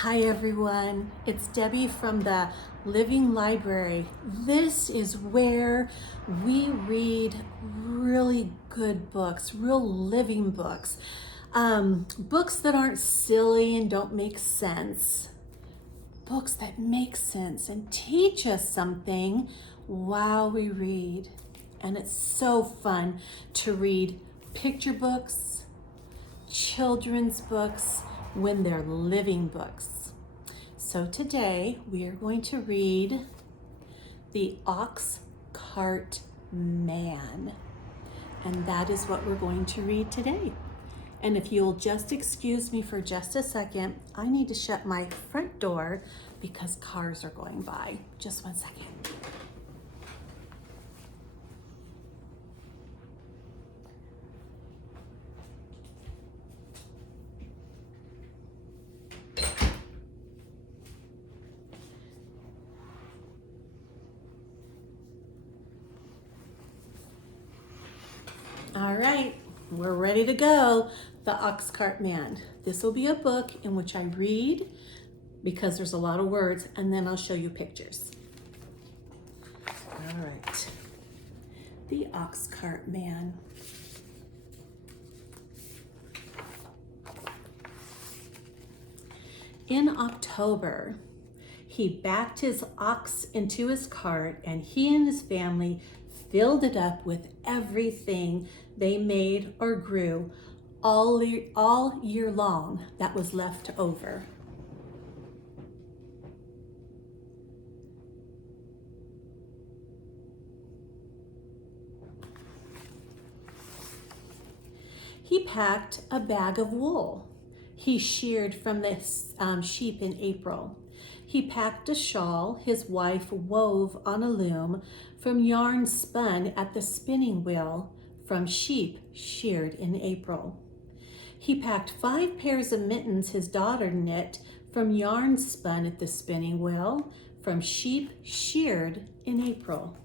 Hi everyone, it's Debbie from the Living Library. This is where we read really good books, real living books. Books that aren't silly and don't make sense. Books that make sense and teach us something while we read. And it's so fun to read picture books, children's books, when they're living books. So today we are going to read The Ox Cart Man. And that is what we're going to read today. And if you'll just excuse me for just a second, I need to shut my front door because cars are going by. Just 1 second. All right, we're ready to go. The Ox Cart Man. This will be a book in which I read because there's a lot of words, and then I'll show you pictures. All right. The Ox Cart Man. In October, he backed his ox into his cart, and he and his family filled it up with everything they made or grew all year long that was left over. He packed a bag of wool he sheared from the sheep in April. He packed a shawl his wife wove on a loom from yarn spun at the spinning wheel from sheep sheared in April. He packed 5 pairs of mittens his daughter knit from yarn spun at the spinning wheel from sheep sheared in April.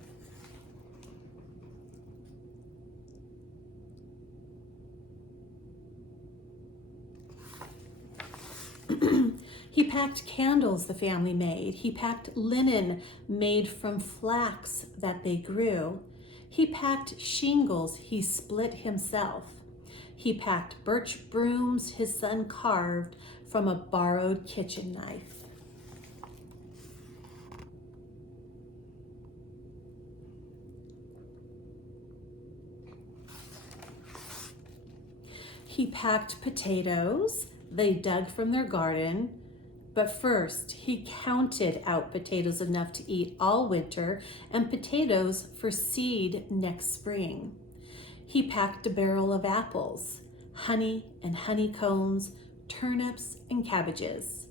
He packed candles the family made. He packed linen made from flax that they grew. He packed shingles he split himself. He packed birch brooms his son carved from a borrowed kitchen knife. He packed potatoes they dug from their garden. But first, he counted out potatoes enough to eat all winter and potatoes for seed next spring. He packed a barrel of apples, honey and honeycombs, turnips and cabbages,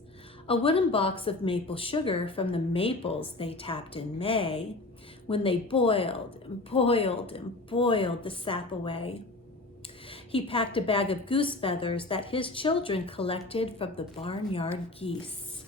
a wooden box of maple sugar from the maples they tapped in May when they boiled and boiled and boiled the sap away. He packed a bag of goose feathers that his children collected from the barnyard geese.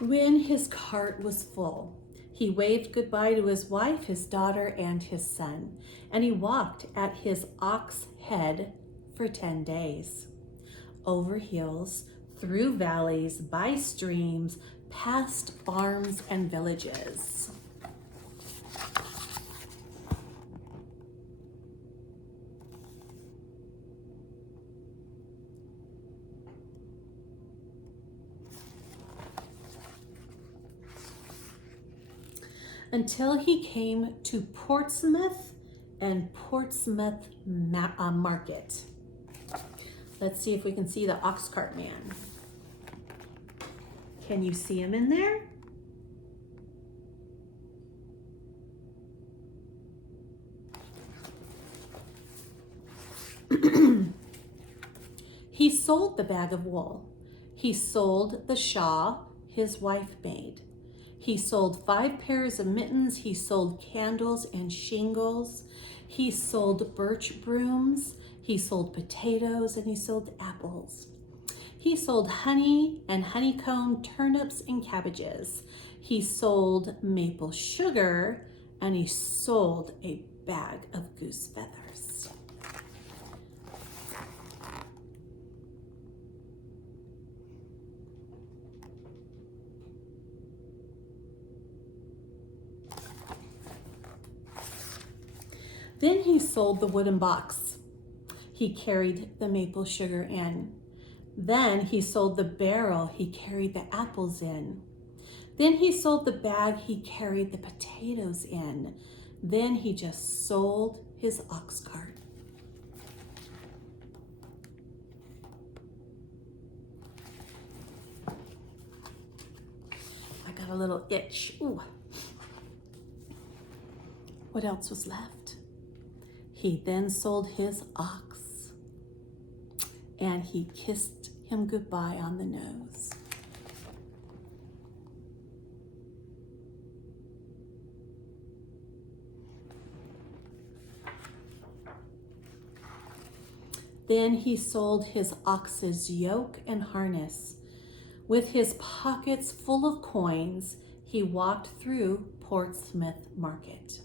When his cart was full, he waved goodbye to his wife, his daughter, and his son, and he walked at his ox head for 10 days. Over hills, through valleys, by streams, past farms and villages. Until he came to Portsmouth and Portsmouth Market. Let's see if we can see the Ox Cart Man. Can you see him in there? He sold the bag of wool. He sold the shawl his wife made. He sold 5 pairs of mittens. He sold candles and shingles. He sold birch brooms. He sold potatoes and he sold apples. He sold honey and honeycomb, turnips and cabbages. He sold maple sugar, and he sold a bag of goose feathers. Then he sold the wooden box. He carried the maple sugar in. Then he sold the barrel he carried the apples in. Then he sold the bag he carried the potatoes in. Then he just sold his ox cart. I got a little itch. Ooh. What else was left? He then sold his ox, and he kissed him goodbye on the nose. Then he sold his ox's yoke and harness. With his pockets full of coins, he walked through Portsmouth Market.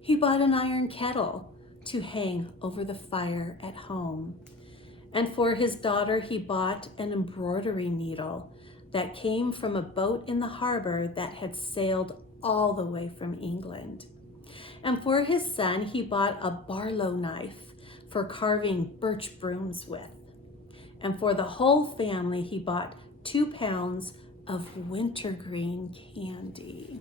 He bought an iron kettle to hang over the fire at home. And for his daughter, he bought an embroidery needle that came from a boat in the harbor that had sailed all the way from England. And for his son, he bought a Barlow knife for carving birch brooms with. And for the whole family, he bought 2 pounds of wintergreen candy.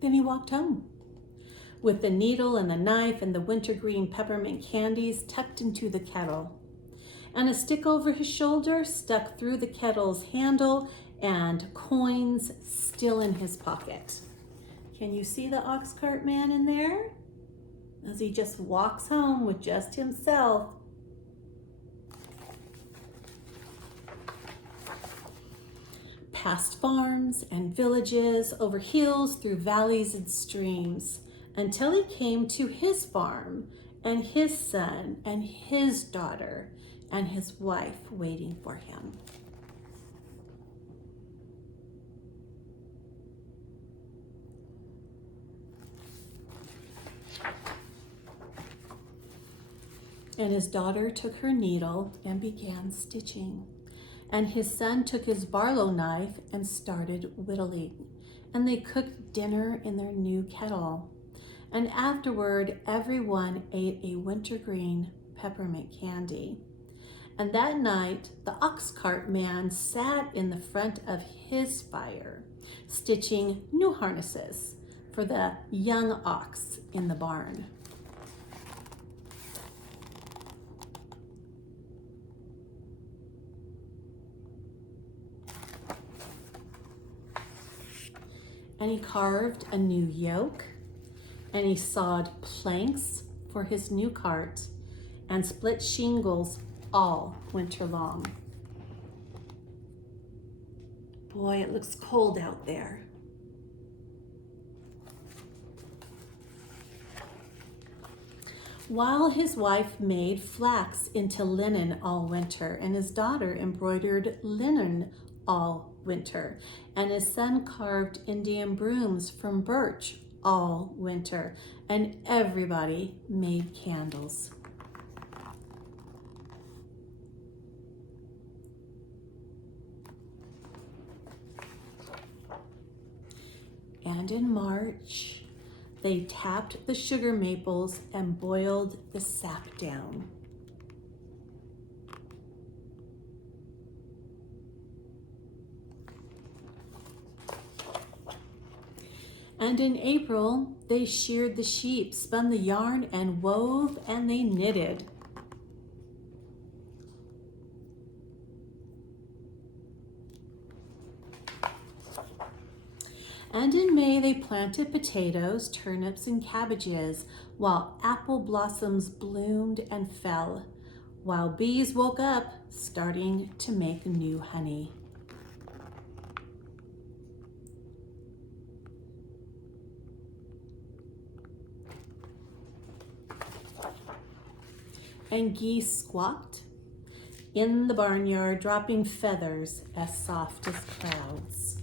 Then he walked home with the needle and the knife and the wintergreen peppermint candies tucked into the kettle, and a stick over his shoulder stuck through the kettle's handle, and coins still in his pocket. Can you see the ox cart man in there? As he just walks home with just himself. Past farms and villages, over hills, through valleys and streams, until he came to his farm and his son and his daughter and his wife waiting for him. And his daughter took her needle and began stitching. And his son took his Barlow knife and started whittling. And they cooked dinner in their new kettle. And afterward, everyone ate a wintergreen peppermint candy. And that night, the ox cart man sat in the front of his fire, stitching new harnesses for the young ox in the barn. And he carved a new yoke, and he sawed planks for his new cart, and split shingles all winter long. Boy, it looks cold out there. While his wife made flax into linen all winter, and his daughter embroidered linen all winter, and his son carved Indian brooms from birch all winter, and everybody made candles. And in March, they tapped the sugar maples and boiled the sap down. And in April, they sheared the sheep, spun the yarn, and wove, and they knitted. And in May, they planted potatoes, turnips, and cabbages, while apple blossoms bloomed and fell, while bees woke up, starting to make new honey. and geese squawked in the barnyard, dropping feathers as soft as clouds.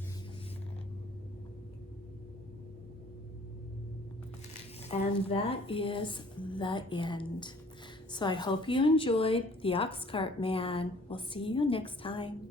And that is the end. So I hope you enjoyed The Ox Cart Man. We'll see you next time.